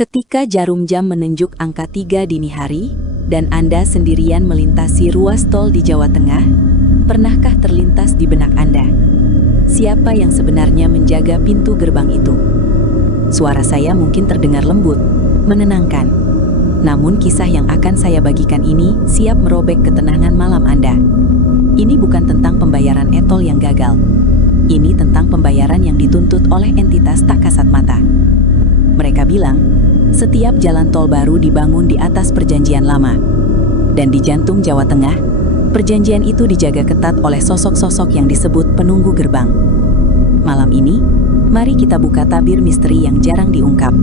Ketika jarum jam menunjuk angka 3 dini hari, dan Anda sendirian melintasi ruas tol di Jawa Tengah, pernahkah terlintas di benak Anda? Siapa yang sebenarnya menjaga pintu gerbang itu? Suara saya mungkin terdengar lembut, menenangkan. Namun kisah yang akan saya bagikan ini siap merobek ketenangan malam Anda. Ini bukan tentang pembayaran e-tol yang gagal. Ini tentang pembayaran yang dituntut oleh entitas tak kasat mata. Mereka bilang, setiap jalan tol baru dibangun di atas perjanjian lama. Dan di jantung Jawa Tengah, perjanjian itu dijaga ketat oleh sosok-sosok yang disebut penunggu gerbang. Malam ini, mari kita buka tabir misteri yang jarang diungkap,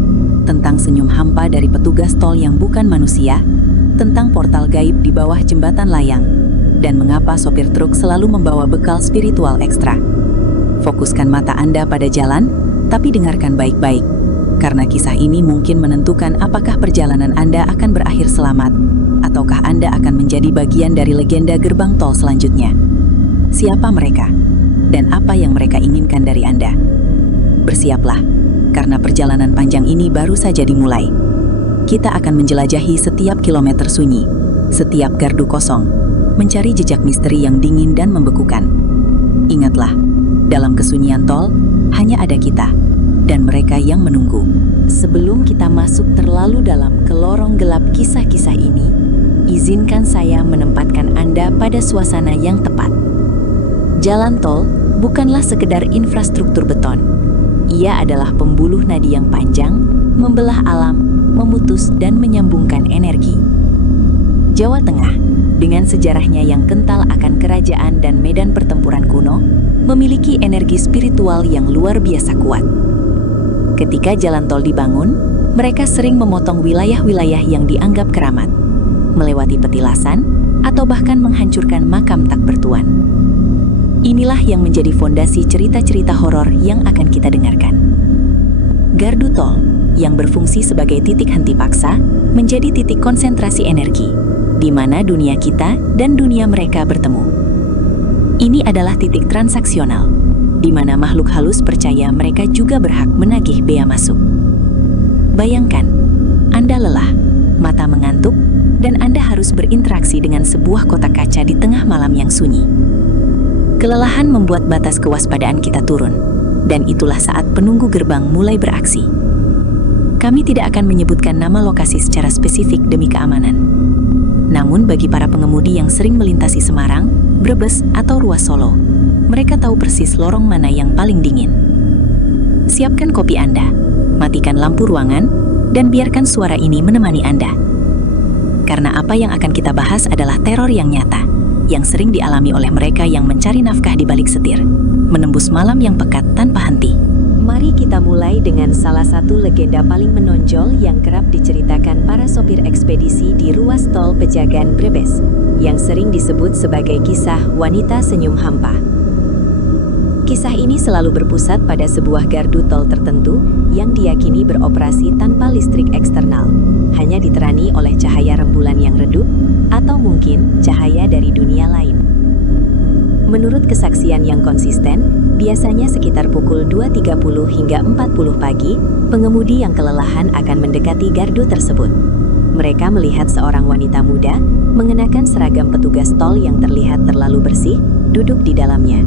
tentang senyum hampa dari petugas tol yang bukan manusia, tentang portal gaib di bawah jembatan layang, dan mengapa sopir truk selalu membawa bekal spiritual ekstra. Fokuskan mata Anda pada jalan, tapi dengarkan baik-baik. Karena kisah ini mungkin menentukan apakah perjalanan Anda akan berakhir selamat, ataukah Anda akan menjadi bagian dari legenda gerbang tol selanjutnya. Siapa mereka? Dan apa yang mereka inginkan dari Anda? Bersiaplah, karena perjalanan panjang ini baru saja dimulai. Kita akan menjelajahi setiap kilometer sunyi, setiap gardu kosong, mencari jejak misteri yang dingin dan membekukan. Ingatlah, dalam kesunyian tol, hanya ada kita dan mereka yang menunggu. Sebelum kita masuk terlalu dalam ke lorong gelap kisah-kisah ini, izinkan saya menempatkan Anda pada suasana yang tepat. Jalan tol bukanlah sekedar infrastruktur beton. Ia adalah pembuluh nadi yang panjang, membelah alam, memutus dan menyambungkan energi. Jawa Tengah, dengan sejarahnya yang kental akan kerajaan dan medan pertempuran kuno, memiliki energi spiritual yang luar biasa kuat. Ketika jalan tol dibangun, mereka sering memotong wilayah-wilayah yang dianggap keramat, melewati petilasan, atau bahkan menghancurkan makam tak bertuan. Inilah yang menjadi fondasi cerita-cerita horor yang akan kita dengarkan. Gardu tol, yang berfungsi sebagai titik henti paksa, menjadi titik konsentrasi energi, di mana dunia kita dan dunia mereka bertemu. Ini adalah titik transaksional, di mana makhluk halus percaya mereka juga berhak menagih bea masuk. Bayangkan, Anda lelah, mata mengantuk, dan Anda harus berinteraksi dengan sebuah kotak kaca di tengah malam yang sunyi. Kelelahan membuat batas kewaspadaan kita turun, dan itulah saat penunggu gerbang mulai beraksi. Kami tidak akan menyebutkan nama lokasi secara spesifik demi keamanan. Namun bagi para pengemudi yang sering melintasi Semarang, Brebes, atau ruas Solo, mereka tahu persis lorong mana yang paling dingin. Siapkan kopi Anda, matikan lampu ruangan, dan biarkan suara ini menemani Anda. Karena apa yang akan kita bahas adalah teror yang nyata, yang sering dialami oleh mereka yang mencari nafkah di balik setir, menembus malam yang pekat tanpa henti. Mari kita mulai dengan salah satu legenda paling menonjol yang kerap diceritakan para sopir ekspedisi di ruas tol Pejagan Brebes, yang sering disebut sebagai kisah wanita senyum hampa. Kisah ini selalu berpusat pada sebuah gardu tol tertentu yang diyakini beroperasi tanpa listrik eksternal, hanya diterani oleh cahaya rembulan yang redup, atau mungkin cahaya dari dunia lain. Menurut kesaksian yang konsisten, biasanya sekitar pukul 2.30 hingga 40 pagi, pengemudi yang kelelahan akan mendekati gardu tersebut. Mereka melihat seorang wanita muda mengenakan seragam petugas tol yang terlihat terlalu bersih, duduk di dalamnya.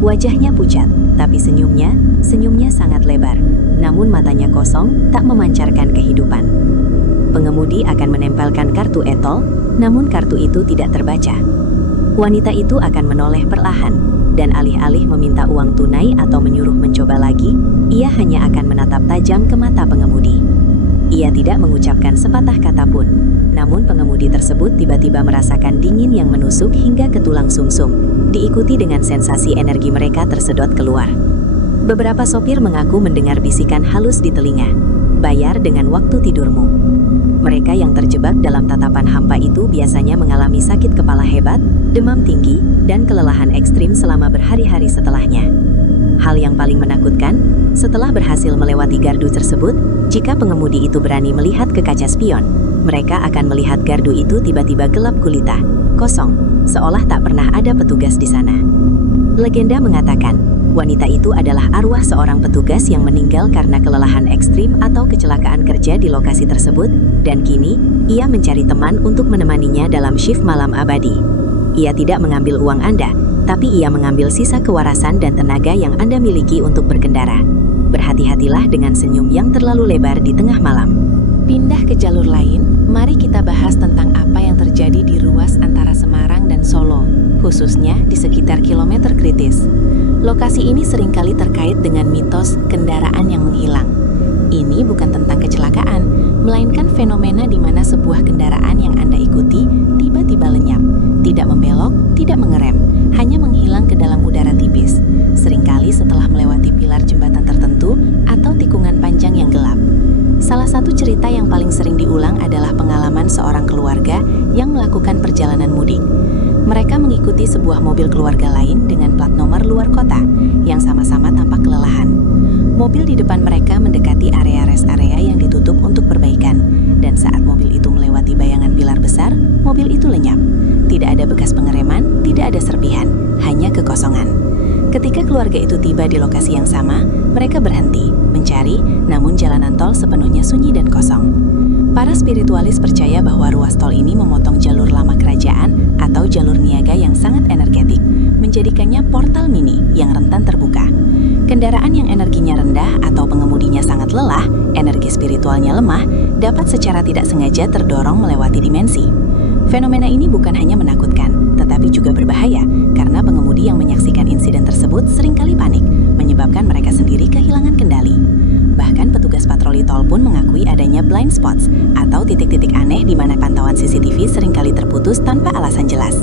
Wajahnya pucat, tapi senyumnya sangat lebar, namun matanya kosong, tak memancarkan kehidupan. Pengemudi akan menempelkan kartu e-tol, namun kartu itu tidak terbaca. Wanita itu akan menoleh perlahan, dan alih-alih meminta uang tunai atau menyuruh mencoba lagi, ia hanya akan menatap tajam ke mata pengemudi. Ia tidak mengucapkan sepatah kata pun, namun pengemudi tersebut tiba-tiba merasakan dingin yang menusuk hingga ke tulang sumsum, diikuti dengan sensasi energi mereka tersedot keluar. Beberapa sopir mengaku mendengar bisikan halus di telinga, "Bayar dengan waktu tidurmu." Mereka yang terjebak dalam tatapan hampa itu biasanya mengalami sakit kepala hebat, demam tinggi, dan kelelahan ekstrim selama berhari-hari setelahnya. Hal yang paling menakutkan, setelah berhasil melewati gardu tersebut, jika pengemudi itu berani melihat ke kaca spion, mereka akan melihat gardu itu tiba-tiba gelap gulita, kosong, seolah tak pernah ada petugas di sana. Legenda mengatakan, Wanita itu adalah arwah seorang petugas yang meninggal karena kelelahan ekstrim atau kecelakaan kerja di lokasi tersebut, dan kini ia mencari teman untuk menemaninya dalam shift malam abadi. Ia tidak mengambil uang Anda, tapi ia mengambil sisa kewarasan dan tenaga yang Anda miliki untuk berkendara. Berhati-hatilah dengan senyum yang terlalu lebar di tengah malam. Pindah ke jalur lain, mari kita bahas tentang apa yang terjadi di ruas antara Semarang dan Solo, khususnya di sekitar kilometer kritis. Lokasi ini seringkali terkait dengan mitos kendaraan yang menghilang. Ini bukan tentang kecelakaan, melainkan fenomena di mana sebuah kendaraan yang Anda ikuti tiba-tiba lenyap, tidak membelok, tidak mengerem, hanya menghilang ke dalam udara tipis, seringkali setelah melewati pilar jembatan tertentu atau tikungan panjang yang gelap. Salah satu cerita yang paling sering diulang adalah pengalaman seorang keluarga yang melakukan perjalanan mudik. Mereka mengikuti sebuah mobil keluarga lain dengan plat nomor luar kota yang sama-sama tampak kelelahan. Mobil di depan mereka mendekati area rest area yang ditutup untuk perbaikan, dan saat mobil itu melewati bayangan pilar besar, mobil itu lenyap. Tidak ada bekas pengereman, tidak ada serpihan, hanya kekosongan. Ketika keluarga itu tiba di lokasi yang sama, mereka berhenti, mencari, namun jalanan tol sepenuhnya sunyi dan kosong. Para spiritualis percaya bahwa ruas tol ini memotong jalur lama kerajaan atau jalur niaga yang sangat energetik, menjadikannya portal mini yang rentan terbuka. Kendaraan yang energinya rendah atau pengemudinya sangat lelah, energi spiritualnya lemah, dapat secara tidak sengaja terdorong melewati dimensi. Fenomena ini bukan hanya menakutkan, tetapi juga berbahaya karena pengemudi yang menyaksikan insiden tersebut seringkali panik, menyebabkan mereka sendiri kehilangan kendali. Bahkan petugas patroli tol pun mengakui adanya blind spots atau titik-titik aneh di mana pantauan CCTV seringkali terputus tanpa alasan jelas.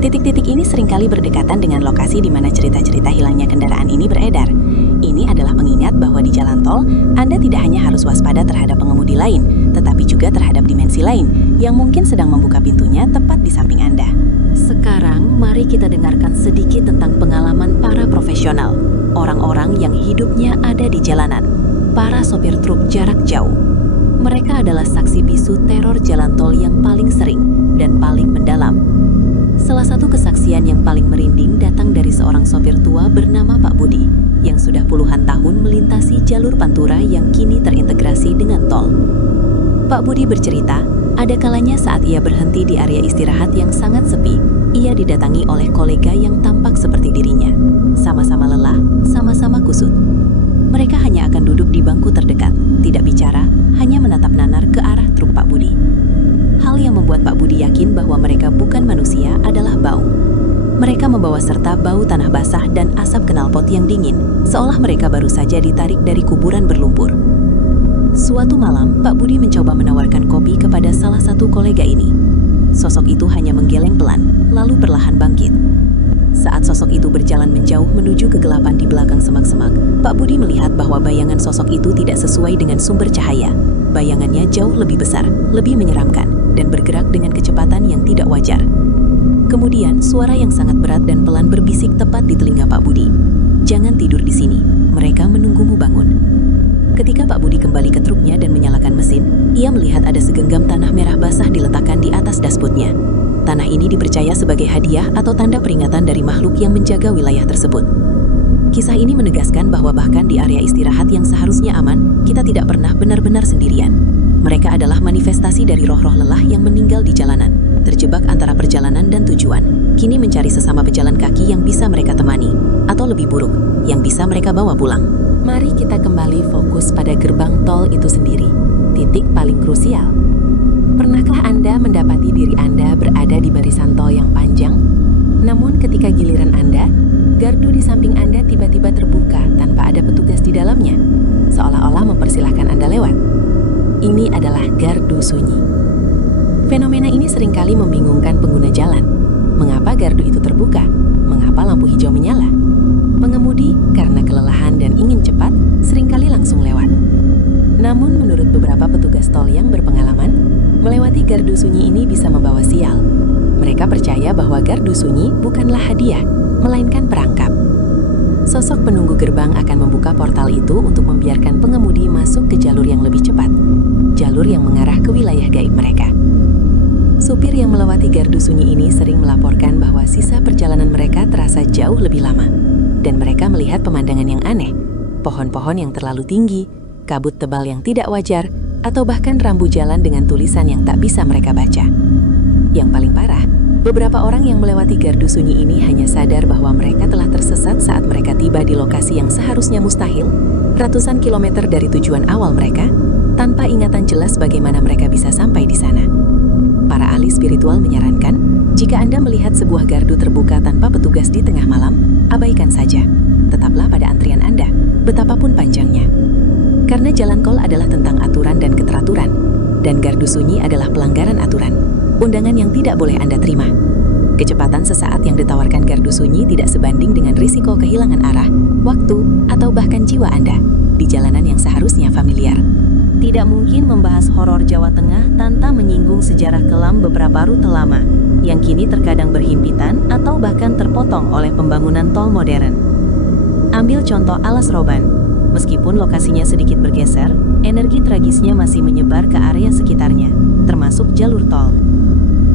Titik-titik ini seringkali berdekatan dengan lokasi di mana cerita-cerita hilangnya kendaraan ini beredar. Ini adalah pengingat bahwa di jalan tol, Anda tidak hanya harus waspada terhadap pengemudi lain, tetapi juga terhadap dimensi lain yang mungkin sedang membuka pintunya tepat di samping Anda. Sekarang, mari kita dengarkan sedikit tentang pengalaman para profesional, orang-orang yang hidupnya ada di jalanan. Para sopir truk jarak jauh. Mereka adalah saksi bisu teror jalan tol yang paling sering dan paling mendalam. Salah satu kesaksian yang paling merinding datang dari seorang sopir tua bernama Pak Budi, yang sudah puluhan tahun melintasi jalur Pantura yang kini terintegrasi dengan tol. Pak Budi bercerita, ada kalanya saat ia berhenti di area istirahat yang sangat sepi, ia didatangi oleh kolega yang tampak seperti dirinya. Sama-sama lelah, sama-sama kusut. Mereka hanya akan duduk di bangku terdekat, tidak bicara, hanya menatap nanar ke arah truk Pak Budi. Hal yang membuat Pak Budi yakin bahwa mereka bukan manusia adalah bau. Mereka membawa serta bau tanah basah dan asap knalpot yang dingin, seolah mereka baru saja ditarik dari kuburan berlumpur. Suatu malam, Pak Budi mencoba menawarkan kopi kepada salah satu kolega ini. Sosok itu hanya menggeleng pelan, lalu perlahan bangkit. Saat sosok itu berjalan menjauh menuju kegelapan di belakang semak-semak, Pak Budi melihat bahwa bayangan sosok itu tidak sesuai dengan sumber cahaya. Bayangannya jauh lebih besar, lebih menyeramkan, dan bergerak dengan kecepatan yang tidak wajar. Kemudian, suara yang sangat berat dan pelan berbisik tepat di telinga Pak Budi. "Jangan tidur di sini, mereka menunggumu bangun." Ketika Pak Budi kembali ke truknya dan menyalakan mesin, ia melihat ada segenggam tanah merah basah diletakkan di atas dashboardnya. Tanah ini dipercaya sebagai hadiah atau tanda peringatan dari makhluk yang menjaga wilayah tersebut. Kisah ini menegaskan bahwa bahkan di area istirahat yang seharusnya aman, kita tidak pernah benar-benar sendirian. Mereka adalah manifestasi dari roh-roh lelah yang meninggal di jalanan, terjebak antara perjalanan dan tujuan, kini mencari sesama pejalan kaki yang bisa mereka temani, atau lebih buruk, yang bisa mereka bawa pulang. Mari kita kembali fokus pada gerbang tol itu sendiri, titik paling krusial. Pernahkah Anda mendapati diri Anda berada di barisan tol yang panjang? Namun ketika giliran Anda, gardu di samping Anda tiba-tiba terbuka tanpa ada petugas di dalamnya, seolah-olah mempersilahkan Anda lewat. Ini adalah gardu sunyi. Fenomena ini seringkali membingungkan pengguna jalan. Mengapa gardu itu terbuka? Mengapa lampu hijau menyala? Pengemudi, karena kelelahan dan ingin cepat, seringkali langsung lewat. Namun menurut beberapa petugas tol yang berpengalaman, melewati gardu sunyi ini bisa membawa sial. Mereka percaya bahwa gardu sunyi bukanlah hadiah, melainkan perangkap. Sosok penunggu gerbang akan membuka portal itu untuk membiarkan pengemudi masuk ke jalur yang lebih cepat, jalur yang mengarah ke wilayah gaib mereka. Supir yang melewati gardu sunyi ini sering melaporkan bahwa sisa perjalanan mereka terasa jauh lebih lama. Dan mereka melihat pemandangan yang aneh, pohon-pohon yang terlalu tinggi, kabut tebal yang tidak wajar, atau bahkan rambu jalan dengan tulisan yang tak bisa mereka baca. Yang paling parah, beberapa orang yang melewati gardu sunyi ini hanya sadar bahwa mereka telah tersesat saat mereka tiba di lokasi yang seharusnya mustahil, ratusan kilometer dari tujuan awal mereka, tanpa ingatan jelas bagaimana mereka bisa sampai di sana. Para ahli spiritual menyarankan, jika Anda melihat sebuah gardu terbuka tanpa petugas di tengah malam, abaikan saja. Tetaplah pada antrian Anda, betapapun panjangnya. Karena jalan tol adalah tentang aturan dan keteraturan, dan gardu sunyi adalah pelanggaran aturan, undangan yang tidak boleh Anda terima. Kecepatan sesaat yang ditawarkan gardu sunyi tidak sebanding dengan risiko kehilangan arah, waktu, atau bahkan jiwa Anda di jalanan yang seharusnya familiar. Tidak mungkin membahas horor Jawa Tengah tanpa menyinggung sejarah kelam beberapa rute lama, yang kini terkadang berhimpitan atau bahkan terpotong oleh pembangunan tol modern. Ambil contoh Alas Roban. Meskipun lokasinya sedikit bergeser, energi tragisnya masih menyebar ke area sekitarnya, termasuk jalur tol.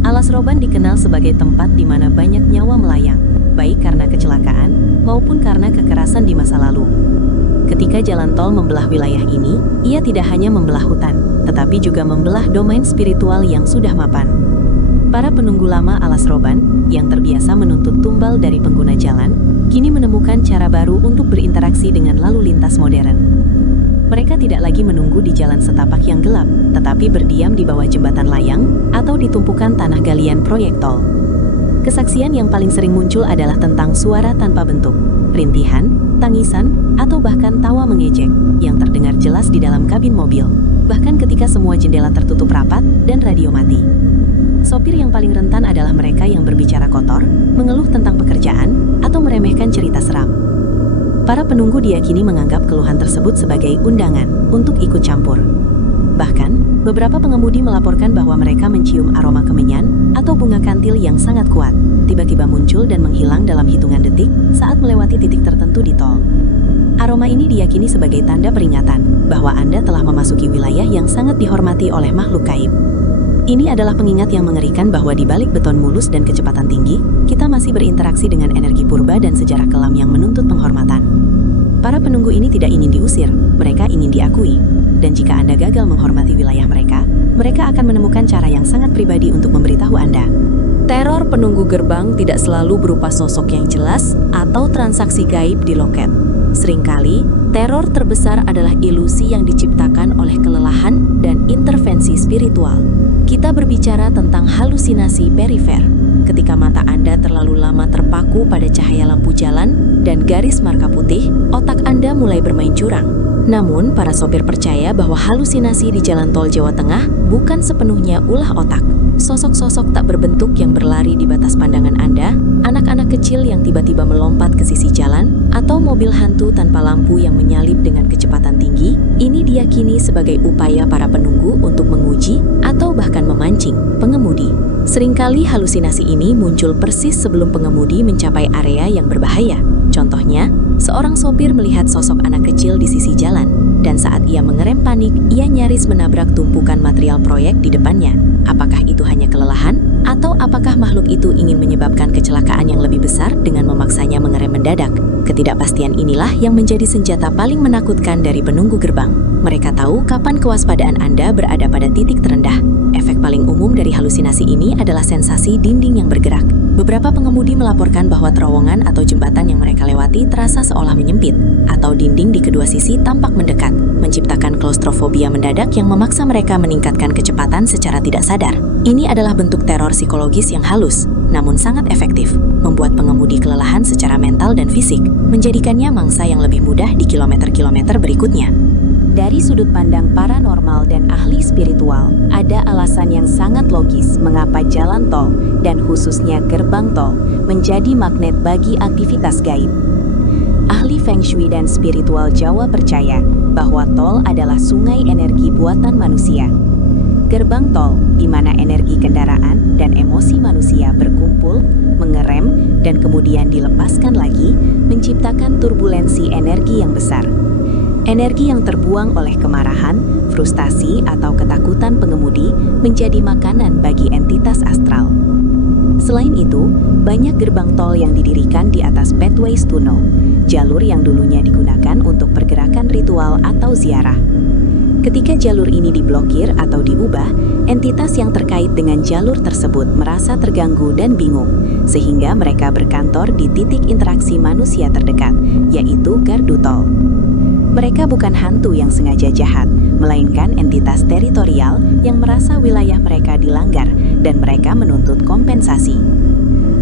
Alas Roban dikenal sebagai tempat di mana banyak nyawa melayang, baik karena kecelakaan maupun karena kekerasan di masa lalu. Ketika jalan tol membelah wilayah ini, ia tidak hanya membelah hutan, tetapi juga membelah domain spiritual yang sudah mapan. Para penunggu lama Alas Roban, yang terbiasa menuntut tumbal dari pengguna jalan, kini menemukan cara baru untuk berinteraksi dengan lalu lintas modern. Mereka tidak lagi menunggu di jalan setapak yang gelap, tetapi berdiam di bawah jembatan layang atau di tumpukan tanah galian proyek tol. Kesaksian yang paling sering muncul adalah tentang suara tanpa bentuk, rintihan, tangisan, atau bahkan tawa mengejek yang terdengar jelas di dalam kabin mobil, bahkan ketika semua jendela tertutup rapat dan radio mati. Sopir yang paling rentan adalah mereka yang berbicara kotor, mengeluh tentang pekerjaan, atau meremehkan cerita seram. Para penunggu diyakini menganggap keluhan tersebut sebagai undangan untuk ikut campur. Bahkan, beberapa pengemudi melaporkan bahwa mereka mencium aroma kemenyan atau bunga kantil yang sangat kuat, tiba-tiba muncul dan menghilang dalam hitungan detik saat melewati titik tertentu di tol. Aroma ini diyakini sebagai tanda peringatan bahwa Anda telah memasuki wilayah yang sangat dihormati oleh makhluk gaib. Ini adalah pengingat yang mengerikan bahwa di balik beton mulus dan kecepatan tinggi, kita masih berinteraksi dengan energi purba dan sejarah kelam yang menuntut penghormatan. Para penunggu ini tidak ingin diusir, mereka ingin diakui. Dan jika Anda gagal menghormati wilayah mereka, mereka akan menemukan cara yang sangat pribadi untuk memberitahu Anda. Teror penunggu gerbang tidak selalu berupa sosok yang jelas atau transaksi gaib di loket. Seringkali, teror terbesar adalah ilusi yang diciptakan oleh kelelahan dan intervensi spiritual. Kita berbicara tentang halusinasi perifer, ketika mata Anda terlalu lama terpaku pada cahaya lampu jalan dan garis marka putih, otak Anda mulai bermain curang. Namun, para sopir percaya bahwa halusinasi di jalan tol Jawa Tengah bukan sepenuhnya ulah otak. Sosok-sosok tak berbentuk yang berlari di batas pandangan Anda, anak-anak kecil yang tiba-tiba melompat ke sisi jalan, atau mobil hantu tanpa lampu yang menyalip dengan kecepatan tinggi, ini diyakini sebagai upaya para penunggu untuk menguji atau bahkan memancing pengemudi. Seringkali halusinasi ini muncul persis sebelum pengemudi mencapai area yang berbahaya. Contohnya, seorang sopir melihat sosok anak kecil di sisi jalan, dan saat ia mengerem panik, ia nyaris menabrak tumpukan material proyek di depannya. Apakah itu hanya kelelahan, atau apakah makhluk itu ingin menyebabkan kecelakaan yang lebih besar dengan memaksanya mengerem mendadak? Ketidakpastian inilah yang menjadi senjata paling menakutkan dari penunggu gerbang. Mereka tahu kapan kewaspadaan Anda berada pada titik terendah. Efek paling umum dari halusinasi ini adalah sensasi dinding yang bergerak. Beberapa pengemudi melaporkan bahwa terowongan atau jembatan yang mereka lewati terasa seolah menyempit, atau dinding di kedua sisi tampak mendekat, menciptakan klaustrofobia mendadak yang memaksa mereka meningkatkan kecepatan secara tidak sadar. Ini adalah bentuk teror psikologis yang halus, namun sangat efektif, membuat pengemudi kelelahan secara mental dan fisik, menjadikannya mangsa yang lebih mudah di kilometer-kilometer berikutnya. Dari sudut pandang paranormal dan ahli spiritual, ada alasan yang sangat logis mengapa jalan tol, dan khususnya gerbang tol, menjadi magnet bagi aktivitas gaib. Ahli Feng Shui dan spiritual Jawa percaya bahwa tol adalah sungai energi buatan manusia. Gerbang tol, di mana energi kendaraan dan emosi manusia berkumpul, mengerem, dan kemudian dilepaskan lagi, menciptakan turbulensi energi yang besar. Energi yang terbuang oleh kemarahan, frustasi, atau ketakutan pengemudi menjadi makanan bagi entitas astral. Selain itu, banyak gerbang tol yang didirikan di atas pathways tunnel, jalur yang dulunya digunakan untuk pergerakan ritual atau ziarah. Ketika jalur ini diblokir atau diubah, entitas yang terkait dengan jalur tersebut merasa terganggu dan bingung, sehingga mereka berkantor di titik interaksi manusia terdekat, yaitu gardu tol. Mereka bukan hantu yang sengaja jahat, melainkan entitas teritorial yang merasa wilayah mereka dilanggar dan mereka menuntut kompensasi.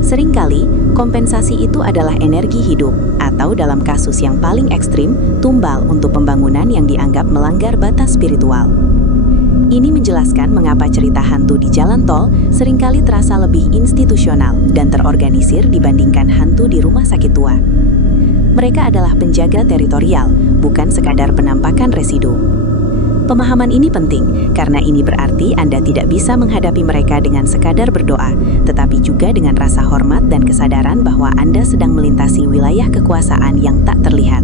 Seringkali, kompensasi itu adalah energi hidup, atau dalam kasus yang paling ekstrim, tumbal untuk pembangunan yang dianggap melanggar batas spiritual. Ini menjelaskan mengapa cerita hantu di jalan tol seringkali terasa lebih institusional dan terorganisir dibandingkan hantu di rumah sakit tua. Mereka adalah penjaga teritorial, bukan sekadar penampakan residu. Pemahaman ini penting, karena ini berarti Anda tidak bisa menghadapi mereka dengan sekadar berdoa, tetapi juga dengan rasa hormat dan kesadaran bahwa Anda sedang melintasi wilayah kekuasaan yang tak terlihat.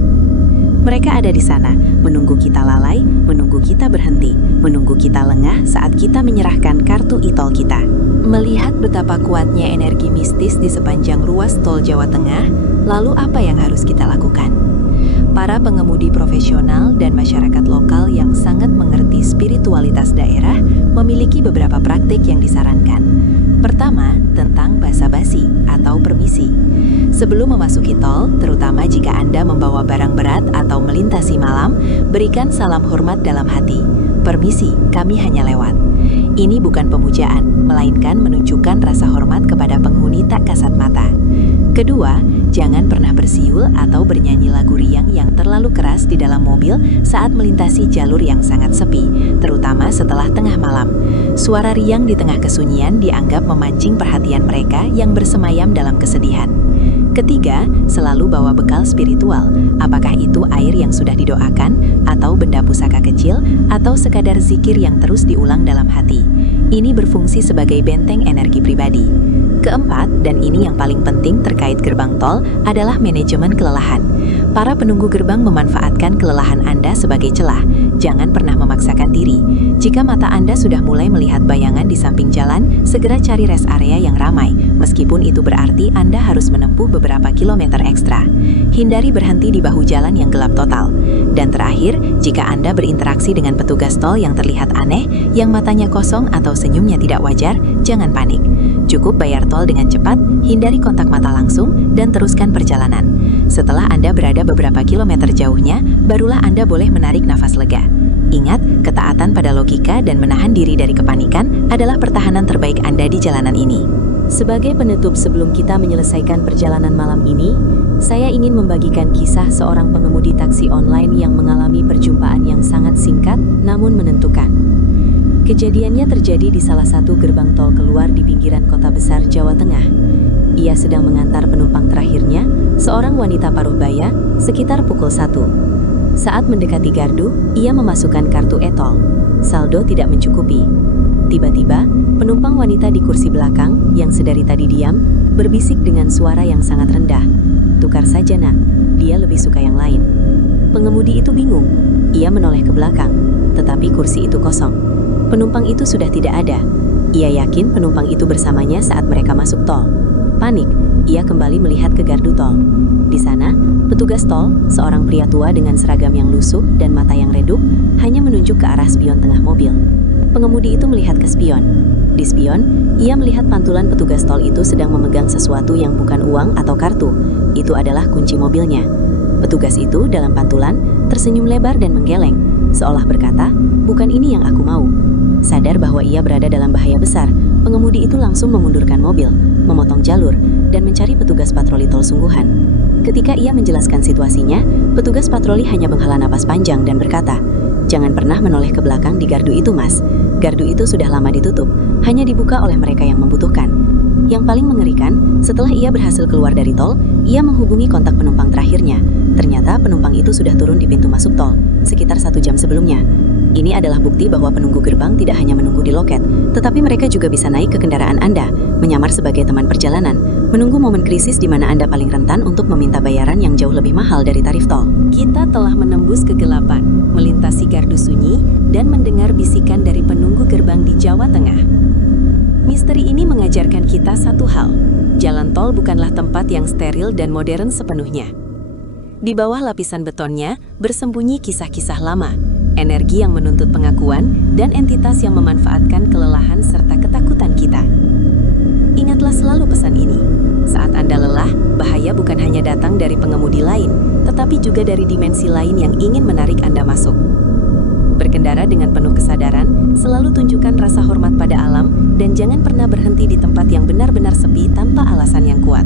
Mereka ada di sana, menunggu kita lalai, menunggu kita berhenti, menunggu kita lengah saat kita menyerahkan kartu e-tol kita. Melihat betapa kuatnya energi mistis di sepanjang ruas tol Jawa Tengah, lalu apa yang harus kita lakukan? Para pengemudi profesional dan masyarakat lokal yang sangat mengerti spiritualitas daerah memiliki beberapa praktik yang disarankan. Pertama, tentang basa-basi atau permisi. Sebelum memasuki tol, terutama jika Anda membawa barang berat atau melintasi malam, berikan salam hormat dalam hati. Permisi, kami hanya lewat. Ini bukan pemujaan, melainkan menunjukkan rasa hormat kepada penghuni tak kasat mata. Kedua, jangan pernah bersiul atau bernyanyi lagu riang yang terlalu keras di dalam mobil saat melintasi jalur yang sangat sepi, terutama setelah tengah malam. Suara riang di tengah kesunyian dianggap memancing perhatian mereka yang bersemayam dalam kesedihan. Ketiga, selalu bawa bekal spiritual, apakah itu air yang sudah didoakan, atau benda pusaka kecil, atau sekadar zikir yang terus diulang dalam hati. Ini berfungsi sebagai benteng energi pribadi. Keempat, dan ini yang paling penting terkait gerbang tol, adalah manajemen kelelahan. Para penunggu gerbang memanfaatkan kelelahan Anda sebagai celah. Jangan pernah memaksakan diri. Jika mata Anda sudah mulai melihat bayangan di samping jalan, segera cari rest area yang ramai, meskipun itu berarti Anda harus menempuh beberapa kilometer ekstra. Hindari berhenti di bahu jalan yang gelap total. Dan terakhir, jika Anda berinteraksi dengan petugas tol yang terlihat aneh, yang matanya kosong atau senyumnya tidak wajar, jangan panik. Cukup bayar tol dengan cepat, hindari kontak mata langsung, dan teruskan perjalanan. Setelah Anda berada beberapa kilometer jauhnya, barulah Anda boleh menarik nafas lega. Ingat, ketaatan pada logika dan menahan diri dari kepanikan adalah pertahanan terbaik Anda di jalanan ini. Sebagai penutup sebelum kita menyelesaikan perjalanan malam ini, saya ingin membagikan kisah seorang pengemudi taksi online yang mengalami perjumpaan yang sangat singkat namun menentukan. Kejadiannya terjadi di salah satu gerbang tol keluar di pinggiran kota besar Jawa Tengah. Ia sedang mengantar penumpang terakhirnya, seorang wanita paruh baya, sekitar pukul 1. Saat mendekati gardu, ia memasukkan kartu e-tol. Saldo tidak mencukupi. Tiba-tiba, penumpang wanita di kursi belakang, yang sedari tadi diam, berbisik dengan suara yang sangat rendah. "Tukar saja, nak, dia lebih suka yang lain." Pengemudi itu bingung. Ia menoleh ke belakang, tetapi kursi itu kosong. Penumpang itu sudah tidak ada. Ia yakin penumpang itu bersamanya saat mereka masuk tol. Panik, ia kembali melihat ke gardu tol. Di sana, petugas tol, seorang pria tua dengan seragam yang lusuh dan mata yang redup, hanya menunjuk ke arah spion tengah mobil. Pengemudi itu melihat ke spion. Di spion, ia melihat pantulan petugas tol itu sedang memegang sesuatu yang bukan uang atau kartu. Itu adalah kunci mobilnya. Petugas itu dalam pantulan tersenyum lebar dan menggeleng, seolah berkata, "Bukan ini yang aku mau." Sadar bahwa ia berada dalam bahaya besar, pengemudi itu langsung memundurkan mobil, memotong jalur, dan mencari petugas patroli tol sungguhan. Ketika ia menjelaskan situasinya, petugas patroli hanya menghela napas panjang dan berkata, "Jangan pernah menoleh ke belakang di gardu itu, Mas. Gardu itu sudah lama ditutup, hanya dibuka oleh mereka yang membutuhkan." Yang paling mengerikan, setelah ia berhasil keluar dari tol, ia menghubungi kontak penumpang terakhirnya. Ternyata penumpang itu sudah turun di pintu masuk tol, sekitar 1 jam sebelumnya. Ini adalah bukti bahwa penunggu gerbang tidak hanya menunggu di loket, tetapi mereka juga bisa naik ke kendaraan Anda, menyamar sebagai teman perjalanan, menunggu momen krisis di mana Anda paling rentan untuk meminta bayaran yang jauh lebih mahal dari tarif tol. Kita telah menembus kegelapan, melintasi gardu sunyi, dan mendengar bisikan dari penunggu gerbang di Jawa Tengah. Misteri ini mengajarkan kita satu hal, jalan tol bukanlah tempat yang steril dan modern sepenuhnya. Di bawah lapisan betonnya bersembunyi kisah-kisah lama, energi yang menuntut pengakuan, dan entitas yang memanfaatkan kelelahan serta ketakutan kita. Ingatlah selalu pesan ini. Saat Anda lelah, bahaya bukan hanya datang dari pengemudi lain, tetapi juga dari dimensi lain yang ingin menarik Anda masuk. Berkendara dengan penuh kesadaran, selalu tunjukkan rasa hormat pada alam, dan jangan pernah berhenti di tempat yang benar-benar sepi tanpa alasan yang kuat.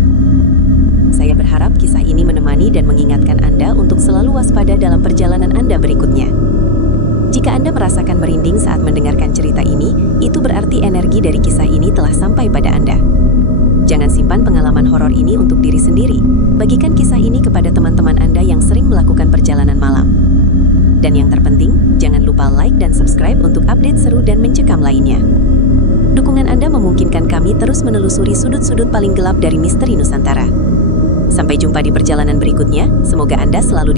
Saya berharap kisah ini menemani dan mengingatkan Anda untuk selalu waspada dalam perjalanan Anda berikutnya. Jika Anda merasakan merinding saat mendengarkan cerita ini, itu berarti energi dari kisah ini telah sampai pada Anda. Jangan simpan pengalaman horor ini untuk diri sendiri. Bagikan kisah ini kepada teman-teman Anda yang sering melakukan perjalanan malam. Dan yang terpenting, jangan lupa like dan subscribe untuk update seru dan mencekam lainnya. Dukungan Anda memungkinkan kami terus menelusuri sudut-sudut paling gelap dari misteri Nusantara. Sampai jumpa di perjalanan berikutnya, semoga Anda selalu